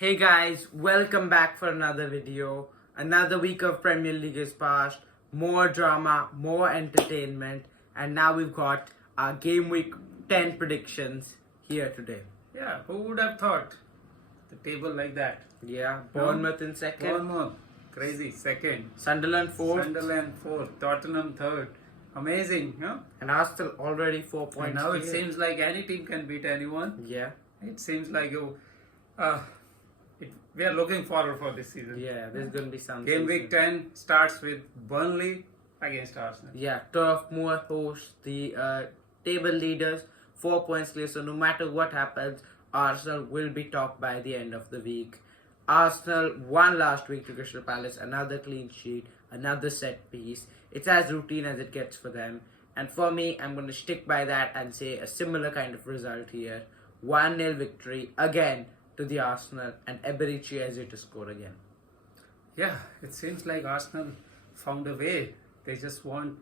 Hey guys, welcome back for another video. Another week of Premier League is passed. More drama, more entertainment, and now we've got our game week 10 predictions here today. Yeah, who would have thought the table like that? Yeah, Bournemouth in second, Bournemouth, crazy, second. Sunderland fourth, Sunderland fourth, Tottenham third. Amazing, huh? and Arsenal already 4 And points. now it clear. seems like any team can beat anyone. Yeah, It seems like we are looking forward for this season. yeah, there's gonna be some. Game week 10 starts with Burnley against Arsenal. Yeah, Turf Moor hosts the table leaders, 4 points clear. So no matter what happens, Arsenal will be top by the end of the week. Arsenal won last week to Crystal Palace, another clean sheet, another set piece. It's as routine as it gets for them. And for me, I'm going to stick by that and say a similar kind of result here. 1-0 victory again to the Arsenal, and Eberici Eze to score again. Yeah, it seems like Arsenal found a way. They just want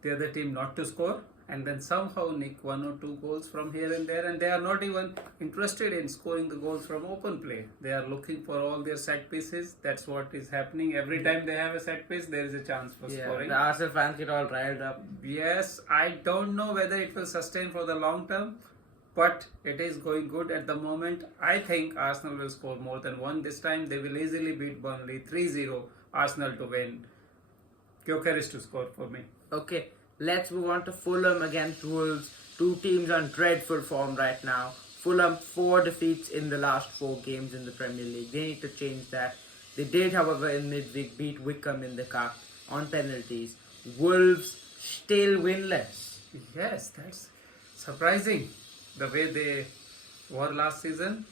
the other team not to score and then somehow nick one or two goals from here and there, and they are not even interested in scoring the goals from open play. They are looking for all their set pieces. That's what is happening. Every time they have a set piece, there is a chance for scoring. The Arsenal fans get all riled up. Yes, I don't know whether it will sustain for the long term, but it is going good at the moment. I think Arsenal will score more than one this time. They will easily beat Burnley 3-0. Arsenal to win. Gyökeres to score for me. Okay, let's move on to Fulham against Wolves. Two teams on dreadful form right now. Fulham 4 defeats in the last 4 games in the Premier League. They need to change that. They did, however, in midweek beat Wickham in the cup on penalties. Wolves still winless. Yes, that's surprising. The way they were last season,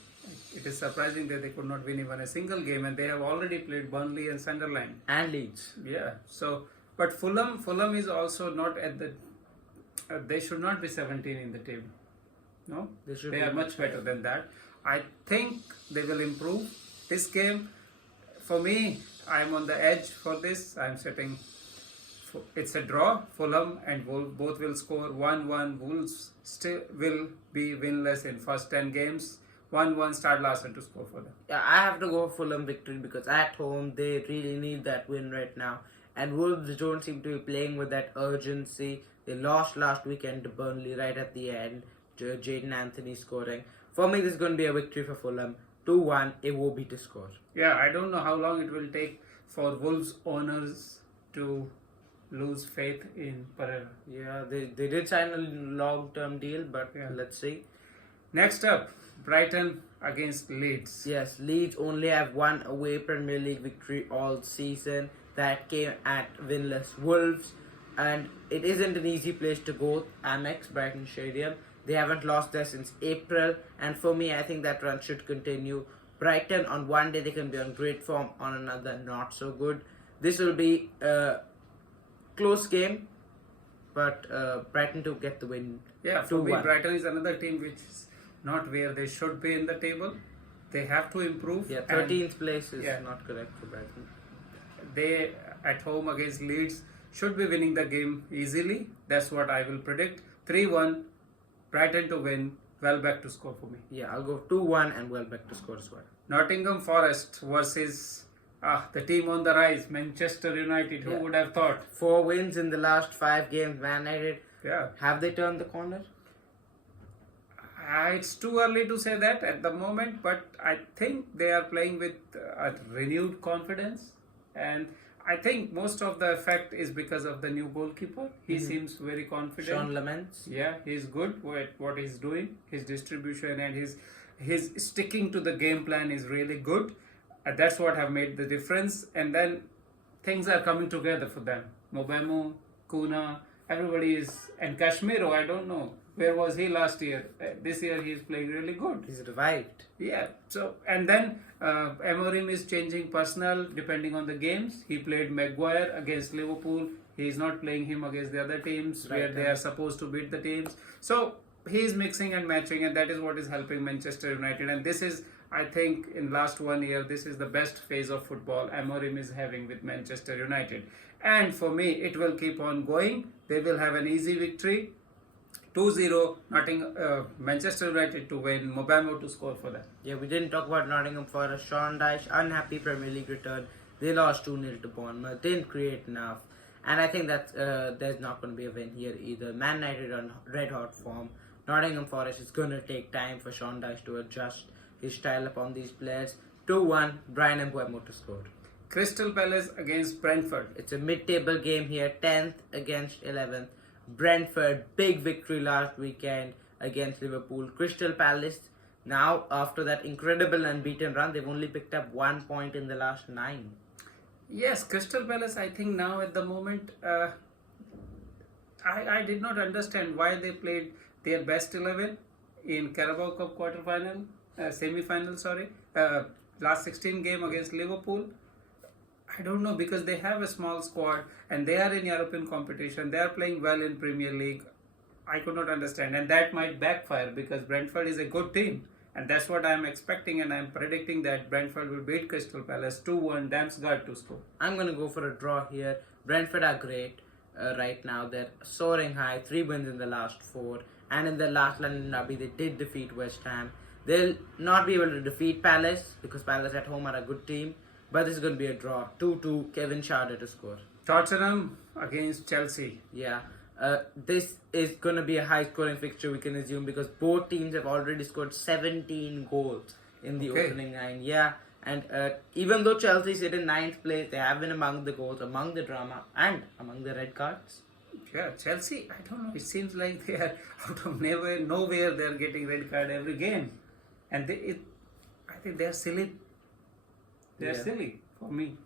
it is surprising that they could not win even a single game, and they have already played Burnley and Sunderland. And Leeds. Yeah. So, but Fulham is also not at the. They should not be 17 in the table. No, they are much better than that. I think they will improve this game. For me, I am on the edge for this. I am setting. It's a draw. Fulham and Wolves both will score 1-1. Wolves still will be winless in first 10 games. 1-1. Start Larsen to score for them. Yeah, I have to go Fulham victory because at home they really need that win right now. And Wolves don't seem to be playing with that urgency. They lost last weekend to Burnley right at the end. Jaden Anthony scoring. For me, this is going to be a victory for Fulham. 2-1, Iwobi to score. Yeah, I don't know how long it will take for Wolves owners to lose faith in Pereira. Yeah, they did sign a long-term deal, but let's see. Next up, Brighton against Leeds. Yes, Leeds only have one away Premier League victory all season. That came at winless Wolves. And it isn't an easy place to go, Amex, Brighton Stadium. They haven't lost there since April. And for me, I think that run should continue. Brighton, on one day, they can be on great form. On another, not so good. This will be a close game. But Brighton to get the win. Yeah, for me, Brighton is another team which is not where they should be in the table. They have to improve. Yeah, 13th place is not correct for Brighton. They, at home against Leeds, should be winning the game easily. That's what I will predict. 3-1, Brighton to win, Welbeck to score for me. Yeah, I'll go 2-1 and Welbeck to score as well. Nottingham Forest versus the team on the rise, Manchester United. Who would have thought? 4 wins in the last 5 games, Man United. Yeah. Have they turned the corner? It's too early to say that at the moment, but I think they are playing with a renewed confidence, and I think most of the effect is because of the new goalkeeper. He seems very confident. Sean Laments. Yeah, he's good at what he's doing. His distribution and his sticking to the game plan is really good. That's what have made the difference. And then things are coming together for them. Mobemu, Kuna, everybody is, and Kashmiro, I don't know. Where was he last year? This year he is playing really good. He's revived. Yeah. So, and then Amorim is changing personnel depending on the games. He played Maguire against Liverpool. He is not playing him against the other teams where they are supposed to beat the teams. So he is mixing and matching, and that is what is helping Manchester United. And this is, I think, in last 1 year, this is the best phase of football Amorim is having with Manchester United. And for me, it will keep on going. They will have an easy victory. 2-0, Manchester United to win, Mobamo to score for them. Yeah, we didn't talk about Nottingham Forest. Sean Dyche, unhappy Premier League return. They lost 2-0 to Bournemouth. Didn't create enough. And I think that there's not going to be a win here either. Man United on red hot form. Nottingham Forest is going to take time for Sean Dyche to adjust his style upon these players. 2-1, Brian Mbuemo to score. Crystal Palace against Brentford. It's a mid-table game here, 10th against 11th. Brentford, big victory last weekend against Liverpool. Crystal Palace, now after that incredible unbeaten run, they've only picked up 1 point in the last 9. Yes, Crystal Palace, I think now at the moment, I did not understand why they played their best 11 in Carabao Cup quarter-final, semi-final, last 16 game against Liverpool. I don't know, because they have a small squad and they are in European competition. They are playing well in Premier League. I could not understand, and that might backfire because Brentford is a good team, and that's what I am expecting, and I am predicting that Brentford will beat Crystal Palace 2-1. Damsgaard to score. I'm going to go for a draw here. Brentford are great right now. They're soaring high, 3 wins in the last 4, and in the last London derby they did defeat West Ham. They'll not be able to defeat Palace because Palace at home are a good team. But this is going to be a draw. 2-2, Kevin Schade to score. Tottenham against Chelsea. Yeah. This is going to be a high-scoring fixture, we can assume, because both teams have already scored 17 goals in the opening 9. Yeah. And even though Chelsea sit in 9th place, they have been among the goals, among the drama, and among the red cards. Yeah, Chelsea, I don't know. It seems like they are out of nowhere. They are getting red card every game. And I think they are silly. They're silly for me.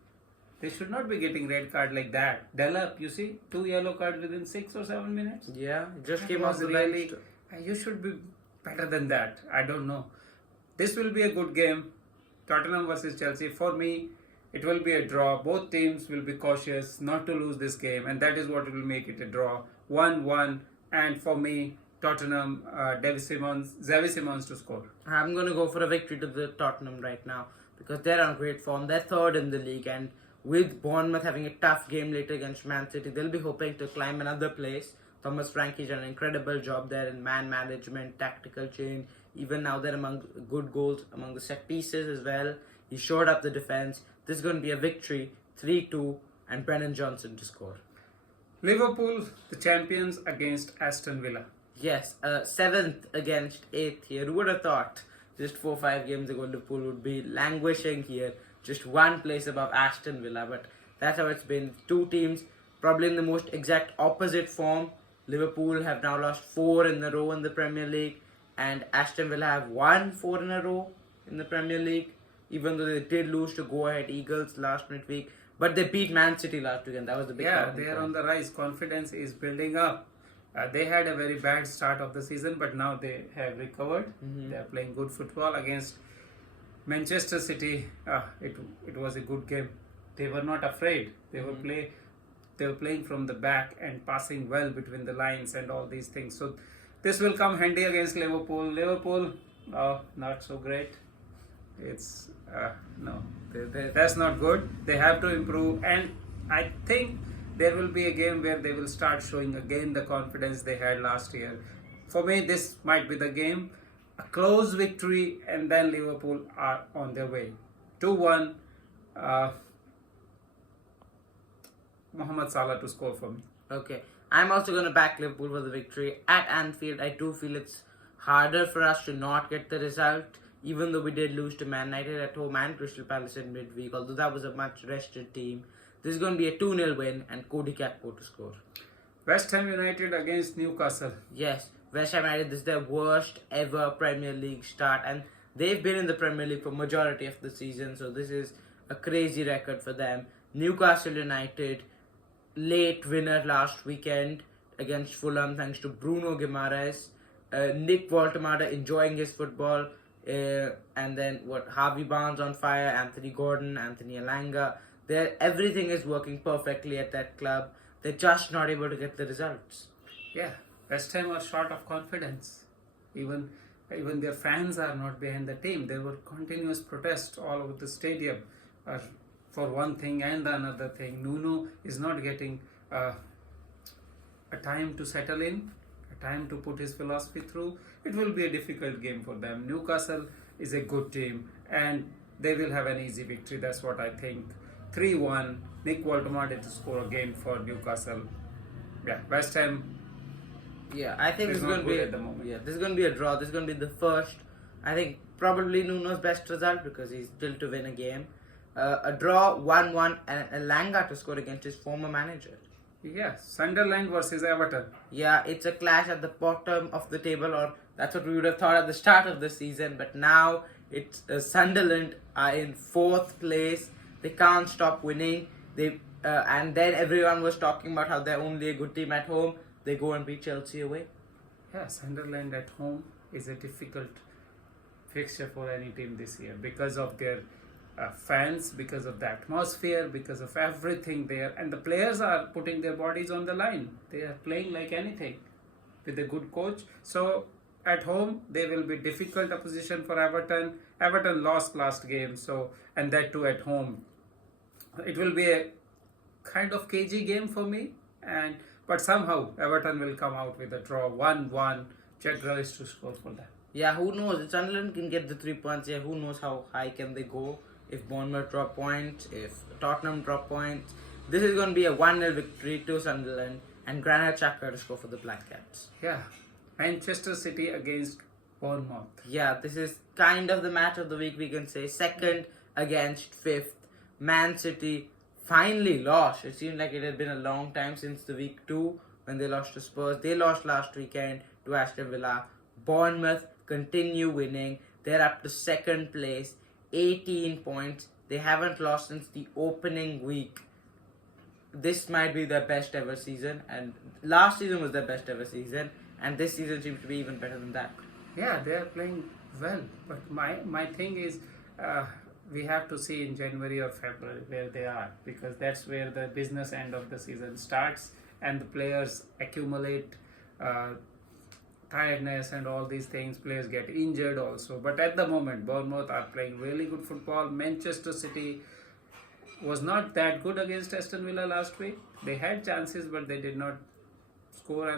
They should not be getting red card like that. Delap, you see, 2 yellow cards within 6 or 7 minutes. Yeah, just came off the bench. You should be better than that. I don't know. This will be a good game. Tottenham versus Chelsea. For me, it will be a draw. Both teams will be cautious not to lose this game, and that is what will make it a draw. 1-1, and for me, Tottenham, Xavi Simons to score. I'm going to go for a victory to the Tottenham right now, because they're on great form. They're 3rd in the league, and with Bournemouth having a tough game later against Man City, they'll be hoping to climb another place. Thomas Frankie's done an incredible job there in man management, tactical change. Even now they're among good goals, among the set pieces as well. He showed up the defense. This is going to be a victory, 3-2, and Brennan Johnson to score. Liverpool, the champions, against Aston Villa. Yes, 7th against 8th here. Who would have thought just 4-5 games ago Liverpool would be languishing here, just 1 place above Aston Villa, but that's how it's been. 2 teams probably in the most exact opposite form. Liverpool have now lost 4 in a row in the Premier League, and Aston Villa have won 4 in a row in the Premier League, even though they did lose to Go Ahead Eagles last midweek. But they beat Man City last weekend. That was the big they are on the rise. Confidence is building up. They had a very bad start of the season, but now they have recovered. They are playing good football against Manchester City. It was a good game. They were not afraid. They were playing from the back and passing well between the lines and all these things. So this will come handy against Liverpool. Liverpool, not so great. It's no, that's not good. They have to improve, and I think there will be a game where they will start showing again the confidence they had last year. For me, this might be the game. A close victory, and then Liverpool are on their way. 2-1, Mohamed Salah to score for me. Okay, I'm also going to back Liverpool for the victory. At Anfield, I do feel it's harder for us to not get the result, even though we did lose to Man United at home and Crystal Palace in midweek, although that was a much rested team. This is going to be a 2-0 win, and Cody Gakpo to score. West Ham United against Newcastle. Yes, West Ham United, this is their worst ever Premier League start, and they've been in the Premier League for majority of the season, so this is a crazy record for them. Newcastle United, late winner last weekend against Fulham thanks to Bruno Guimaraes. Nick Voltemada enjoying his football, and then Harvey Barnes on fire, Anthony Gordon, Anthony Elanga. Everything is working perfectly at that club. They're just not able to get the results. Yeah, West Ham are short of confidence. Even their fans are not behind the team. There were continuous protests all over the stadium for one thing and another thing. Nuno is not getting a time to settle in, a time to put his philosophy through, it will be a difficult game for them. Newcastle is a good team and they will have an easy victory. That's what I think. 3-1. Nick Waltemade to score again for Newcastle. Yeah, West Ham. Yeah, I think It's this is not going to good be at the moment. yeah, this is going to be a draw. This is going to be the first, I think, probably Nuno's best result because he's still to win a game. A draw, 1-1, and Elanga to score against his former manager. Yeah, Sunderland versus Everton. Yeah, it's a clash at the bottom of the table, or that's what we would have thought at the start of the season. But now it's Sunderland are in 4th place. They can't stop winning. And then everyone was talking about how they're only a good team at home. They go and beat Chelsea away. Yeah, Sunderland at home is a difficult fixture for any team this year because of their fans, because of the atmosphere, because of everything there. And the players are putting their bodies on the line. They are playing like anything with a good coach. So at home, they will be difficult opposition for Everton. Everton lost last game, and that too at home. It will be a kind of cagey game for me, but somehow Everton will come out with a draw, 1-1. Jack Grealish to score for them. Yeah, who knows? If Sunderland can get the 3 points, yeah, who knows how high can they go? If Bournemouth drop points, if Tottenham drop points. This is going to be a 1-0 victory to Sunderland and Granit Xhaka to score for the Black Caps. Yeah, Manchester City against Bournemouth. Yeah, this is kind of the match of the week, we can say. 2nd against 5th. Man City finally lost. It seemed like it had been a long time since the week 2 when they lost to Spurs. They lost last weekend to Aston Villa. Bournemouth continue winning. They're up to 2nd place, 18 points. They haven't lost since the opening week. This might be their best ever season, and last season was their best ever season, and this season seems to be even better than that. Yeah, they are playing well, but my thing is we have to see in January or February where they are, because that's where the business end of the season starts and the players accumulate tiredness and all these things. Players get injured also, but at the moment Bournemouth are playing really good football. Manchester City was not that good against Aston Villa last week. They had chances but they did not score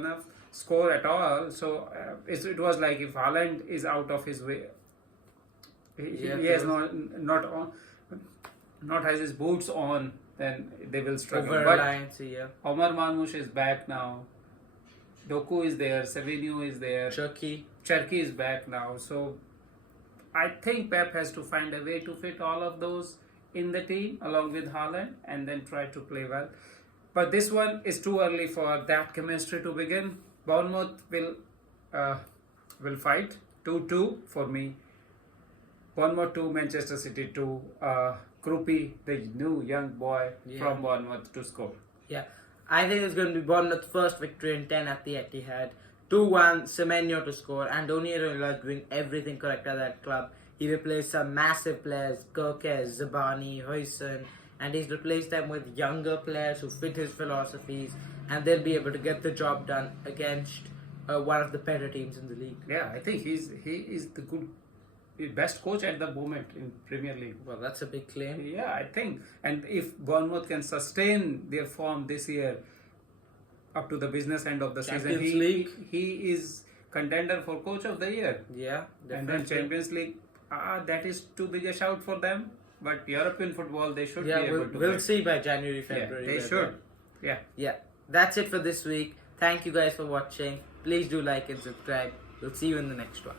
at all. So it was like if Haaland is out of his way, he has not has his boots on, then they will struggle. Omar Marmoush is back now. Doku is there. Savinho is there. Cherki is back now. So I think Pep has to find a way to fit all of those in the team along with Haaland and then try to play well. But this one is too early for that chemistry to begin. Bournemouth will fight 2-2 for me. Bournemouth 2, Manchester City 2. Krupi, the new young boy from Bournemouth, to score. Yeah, I think it's going to be Bournemouth's first victory in 10 at the Etihad. 2-1, Semenyo to score. Antonio Iraola is doing everything correct at that club. He replaced some massive players, Kirkes, Zabani, Huijsen, and he's replaced them with younger players who fit his philosophies, and they'll be able to get the job done against one of the better teams in the league. Yeah, I think he is the best coach at the moment in Premier League. Well, that's a big claim. Yeah, I think. And if Bournemouth can sustain their form this year up to the business end of the season, he is contender for coach of the year. Yeah, definitely. And then Champions League, that is too big a shout for them. But European football, they should be able to. We'll see by January, February. Yeah, they should. Yeah. That's it for this week. Thank you guys for watching. Please do like and subscribe. We'll see you in the next one.